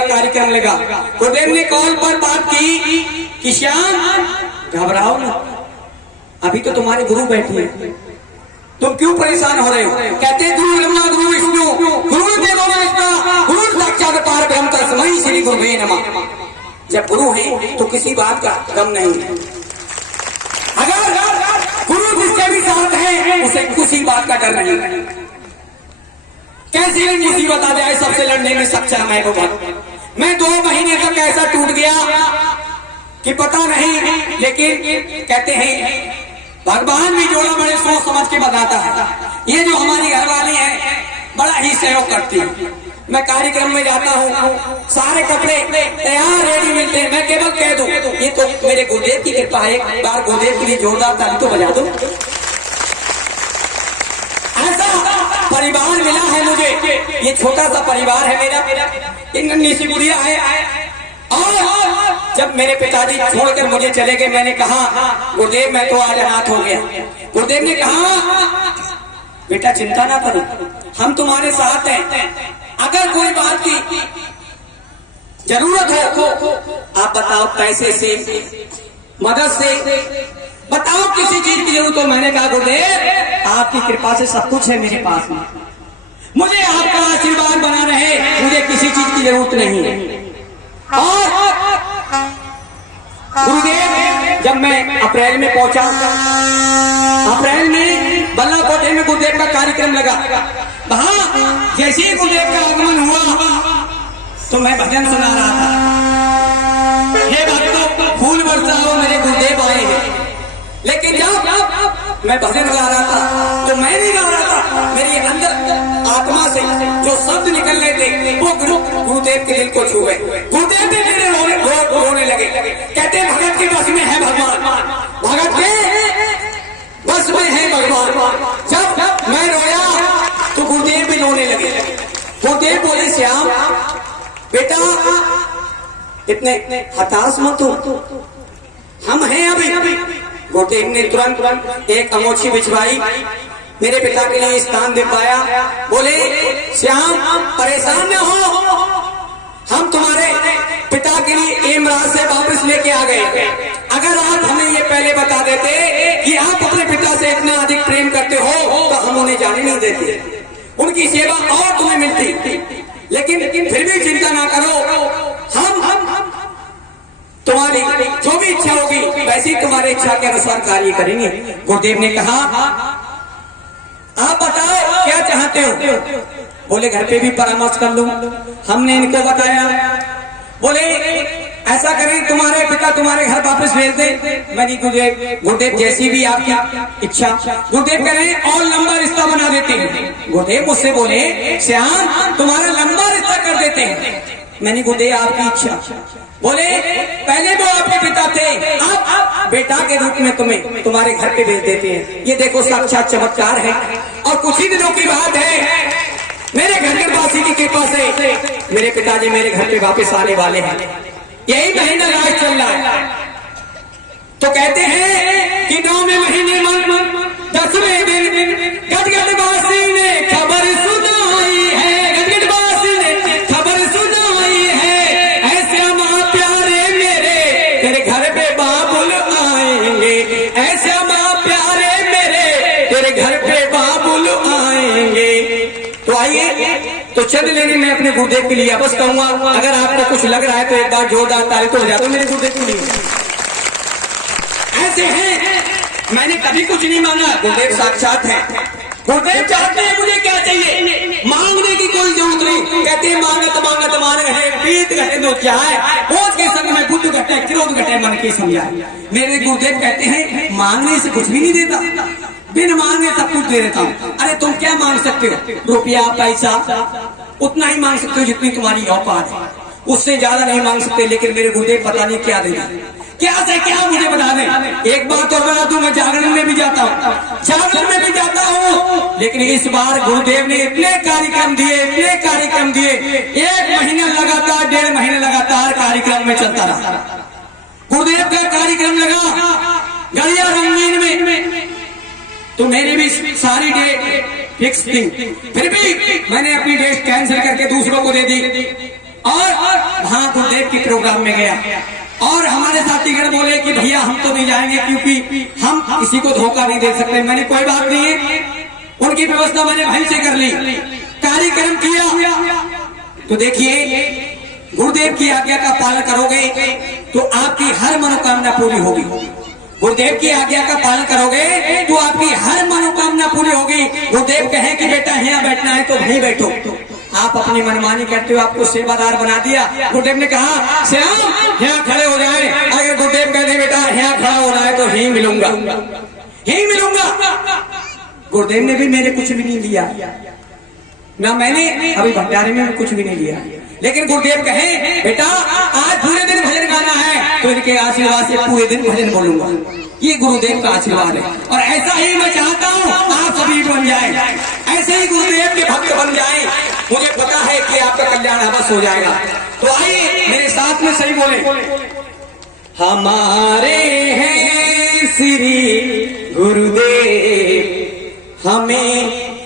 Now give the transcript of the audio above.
का कार्यक्रम लगा। गुरुदेव ने कॉल पर बात की कि श्याम घबराओ ना, अभी तो तुम्हारे गुरु बैठे हैं, तुम क्यों परेशान हो रहे हो? कहते गुरु ब्रह्मा गुरु विष्णु गुरु देवो महेश्वरा गुरु साक्षात परब्रह्म तस्मै श्री गुरुवे नमः। जब गुरु है तो किसी बात का गम नहीं है। अगर गुरु जिसके भी साथ है उसे किसी बात का डर नहीं है। कैसी भी मुसीबत आ जाए सबसे लड़ने में सक्षम है वो भक्त। मैं 2 महीने तक ऐसा टूट गया कि पता नहीं, लेकिन कहते हैं भगवान भी जोड़ा बड़े सोच समझ के बताता है। ये जो हमारी घरवाली है बड़ा ही सहयोग करती है। मैं कार्यक्रम में जाता हूँ, सारे कपड़े तैयार रेडी मिलते हैं, मैं केवल कह दूं ये तो मेरे गुरुदेव की कृपा है। एक बार गुरुदेव के लिए जोरदार ताली तो बजा दो। ऐसा परिवार मिला है मुझे, ये छोटा सा परिवार है मेरा, एक नन्ही सी गुड़िया है। और जब मेरे पिताजी छोड़कर मुझे चले गए, मैंने कहा गुरुदेव मैं तो आज अनाथ हो गया। गुरुदेव ने कहा बेटा चिंता ना करो, हम तुम्हारे साथ हैं। अगर कोई बात की जरूरत है तो आप बताओ, पैसे से, मदद से, बताओ किसी चीज की जरूरत हो। मैंने कहा गुरुदेव आपकी कृपा से सब कुछ है मेरे पास में, मुझे आपका आशीर्वाद बना रहे, मुझे किसी चीज की जरूरत नहीं है। और गुरुदेव जब मैं अप्रैल में पहुंचा, अप्रैल में बल्ला कोटे में गुरुदेव का कार्यक्रम लगा, वहां जैसे ही गुरुदेव का आगमन हुआ तो मैं भजन सुना रहा था, हे भक्तों फूल बरसाओ मेरे गुरुदेव आए हैं। लेकिन जब मैं भजन गा रहा था तो मैं नहीं गा रहा था, मेरे अंदर आत्मा से जो शब्द निकल रहे थे वो गुरुदेव के दिल को छू गए। गुरुदेव भी मेरे रोने लगे। कहते भगत के बस में है भगवान, भगत के बस में है भगवान। जब मैं रोया तो गुरुदेव भी रोने लगे। गुरुदेव बोले श्याम बेटा इतने हताश मत हो, हम हैं अभी। गुरुदेव ने तुरंत एक अंगोछी बिछवाई, मेरे पिता के लिए स्थान दे पाया। बोले श्याम परेशान न हो, हम तुम्हारे पिता के लिए एमराज से वापस लेके आ गए। अगर आप हमें ये पहले बता देते कि आप अपने पिता से इतना अधिक प्रेम करते हो तो हम उन्हें जाने नहीं देते, उनकी सेवा और तुम्हें मिलती। लेकिन फिर भी चिंता ना करो, हम तुम्हारी जो भी इच्छा होगी वैसी तुम्हारी इच्छा के अनुसार कार्य करेंगे। गुरुदेव ने कहा आप बताओ क्या चाहते हो? बोले घर पे भी परामर्श कर लूं। हमने इनको बताया, बोले ऐसा करें तुम्हारे पिता तुम्हारे घर वापस भेज दे। मैंने गुरुदेव जैसी भी आपकी इच्छा। गुरुदेव कह रहे हैं और लंबा रिश्ता बना देते हैं। गुरुदेव मुझसे बोले श्याम तुम्हारा लंबा रिश्ता कर देते हैं। मैंने गुरुदेव आपकी इच्छा। बोले पहले वो आपके पिता थे, अब बेटा के रूप में तुम्हें तुम्हारे घर पे भेज देते हैं। ये देखो साक्षात चमत्कार है। और कुछ ही दिनों की बात है, मेरे घर वासी की कृपा से मेरे पिताजी मेरे घर पे वापस आने वाले हैं। यही महीना राज चल रहा है। तो कहते हैं कि 9वें महीने मन 10वें दिन गदगदवासी ने खबर सुनाई है, गदगदवासी ने खबर सुनाई है, ऐसे माँ प्यारे मेरे तेरे घर पे बाबुल आएंगे, ऐसे माँ प्यारे मेरे तेरे घर पे बाबुल आएंगे। तो आइए तो चल लेने मैं अपने गुरुदेव के लिए बस कहूंगा। अगर आपको कुछ लग रहा है तो एक बार जोरदार ताली तो बजा दो मेरे गुरुदेव के लिए। ऐसे हैं, मैंने कभी कुछ नहीं मांगा, गुरुदेव साक्षात है। गुरुदेव चाहते हैं मुझे क्या चाहिए, मांगने की कोई जरूरत नहीं। कहते हैं मांगत मांगत मान रहे प्रीत घटे दो चाहे, बोझ के संग में बुद्ध घटे क्रोध घटे मन की समझाए। मेरे गुरुदेव कहते हैं मांगने से कुछ भी नहीं देता, बिन मांगे सब कुछ दे देता हूँ। अरे तुम क्या मांग सकते हो? रुपया पैसा उतना ही मांग सकते हो जितनी तुम्हारी औकात है, उससे ज्यादा नहीं मांग सकते। लेकिन मेरे गुरुदेव पता नहीं क्या देना, क्या से क्या मुझे बता दें। एक बात और बता दूं, मैं जागरण में भी जाता हूँ, जागरण में भी जाता हूँ, लेकिन इस बार गुरुदेव ने इतने कार्यक्रम दिए, इतने कार्यक्रम दिए। 1 महीना लगातार 1.5 महीने लगातार कार्यक्रम में चलता रहा। गुरुदेव का कार्यक्रम लगा गड़िया रंगीन में, तो मेरी भी सारी डेट फिक्स थी, फिर भी मैंने अपनी डेट कैंसिल करके दूसरों को दे दी। और वहां गुरुदेव के प्रोग्राम में गया और हमारे साथीगण बोले कि भैया हम तो नहीं जाएंगे क्योंकि हम किसी को धोखा नहीं दे सकते। मैंने कोई बात नहीं है, उनकी व्यवस्था मैंने भाई से कर ली, कार्यक्रम किया। तो देखिए गुरुदेव की आज्ञा का पालन करोगे तो आपकी हर मनोकामना पूरी होगी। गुरुदेव की आज्ञा का पालन करोगे तो आपकी हर मनोकामना पूरी होगी। गुरुदेव कहें कि बेटा यहाँ बैठना है तो वहीं बैठो, आप अपनी मनमानी करते हो, आपको सेवादार बना दिया। गुरुदेव ने कहा श्याम यहाँ खड़े हो जाए। अगर गुरुदेव कहते बेटा यहाँ खड़ा होना है तो ही मिलूंगा, ही मिलूंगा। गुरुदेव ने भी मेरे कुछ भी नहीं लिया, ना मैंने अभी भंडारे में भी कुछ भी नहीं लिया, लेकिन गुरुदेव कहे बेटा आज पूरे दिन भजन गाना है तो इनके आशीर्वाद से पूरे दिन भजन बोलूंगा। ये गुरुदेव का आशीर्वाद है और ऐसा ही मैं चाहता हूँ आप सभी बन जाए, ऐसे ही गुरुदेव के भक्त बन जाए। मुझे पता है कि आपका कल्याण अवश्य हो जाएगा। तो आइए मेरे साथ में सही बोले, हमारे हैं श्री गुरुदेव हमें